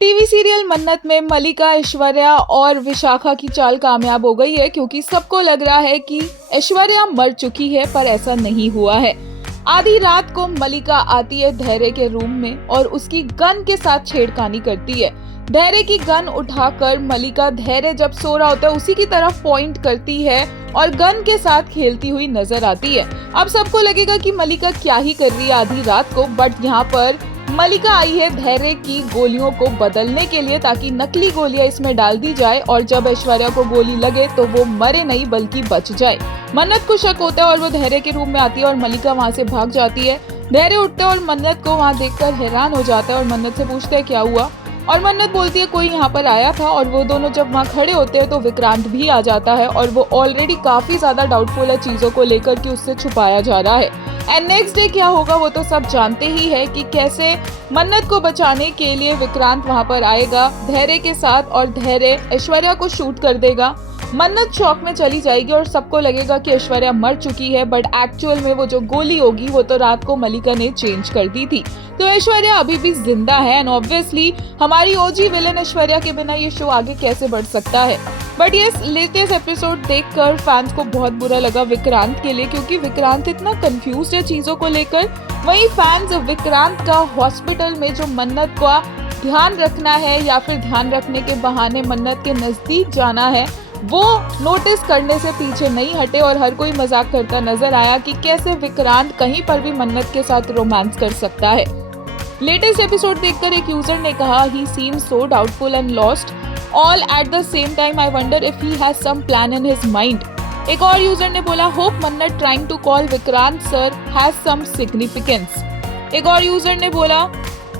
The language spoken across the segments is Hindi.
टीवी सीरियल मन्नत में मलिका, ऐश्वर्या और विशाखा की चाल कामयाब हो गई है क्योंकि सबको लग रहा है कि ऐश्वर्या मर चुकी है, पर ऐसा नहीं हुआ है। आधी रात को मलिका आती है धैर्य के रूम में और उसकी गन के साथ छेड़खानी करती है। धैर्य की गन उठाकर मलिका धैर्य जब सो रहा होता है उसी की तरफ पॉइंट करती है और गन के साथ खेलती हुई नजर आती है। अब सबको लगेगा कि मलिका क्या ही कर रही है आधी रात को, बट यहाँ पर मलिका आई है धैर्य की गोलियों को बदलने के लिए ताकि नकली गोलियां इसमें डाल दी जाए और जब ऐश्वर्या को गोली लगे तो वो मरे नहीं बल्कि बच जाए। मन्नत को शक होता है और वो धैर्य के रूम में आती है और मलिका वहाँ से भाग जाती है। धैर्य उठता है और मन्नत को वहाँ देखकर हैरान हो जाता है और मन्नत से पूछता है क्या हुआ, और मन्नत बोलती है कोई यहाँ पर आया था। और वो दोनों जब वहाँ खड़े होते हैं तो विक्रांत भी आ जाता है और वो ऑलरेडी काफी ज्यादा डाउटफुल है चीजों को लेकर कि उससे छुपाया जा रहा है। एंड नेक्स्ट डे क्या होगा वो तो सब जानते ही है कि कैसे मन्नत को बचाने के लिए विक्रांत वहाँ पर आएगा धैर्य के साथ और धैर्य ऐश्वर्या को शूट कर देगा। मन्नत शॉक में चली जाएगी और सबको लगेगा कि ऐश्वर्या मर चुकी है, बट एक्चुअल में वो जो गोली होगी वो तो रात को मलिका ने चेंज कर दी थी। तो ऐश्वर्या अभी भी जिंदा है एंड ऑब्वियसली हमारी ओजी विलन ऐश्वर्या के बिना ये शो आगे कैसे बढ़ सकता है। बट ये लेटेस्ट एपिसोड देखकर फैंस को बहुत बुरा लगा विक्रांत के लिए, क्योंकि विक्रांत इतना कंफ्यूज है चीजों को लेकर। वहीं फैंस विक्रांत का हॉस्पिटल में जो मन्नत का ध्यान रखना है या फिर ध्यान रखने के बहाने मन्नत के नजदीक जाना है वो नोटिस करने से पीछे नहीं हटे और हर कोई मजाक करता नजर आया कि कैसे विक्रांत कहीं पर भी मन्नत के साथ रोमांस कर सकता है। लेटेस्ट एपिसोड देखकर एक यूजर ने कहा he seems so doubtful and lost all at the same time, I wonder if he has some plan in his mind. एक और यूजर ने बोला hope Mannat trying to call Vikrant sir has some significance. एक और यूजर ने बोला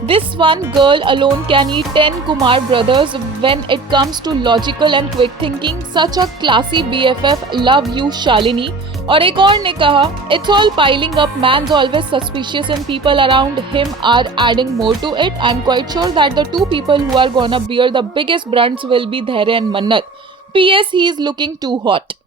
This one girl alone can eat 10 Kumar brothers when it comes to logical and quick thinking. Such a classy BFF. Love you, Shalini. और एक और ने कहा It's all piling up. Man's always suspicious and people around him are adding more to it. I'm quite sure that the two people who are gonna bear the biggest brunts will be Dhairya and Mannat. P.S. He is looking too hot.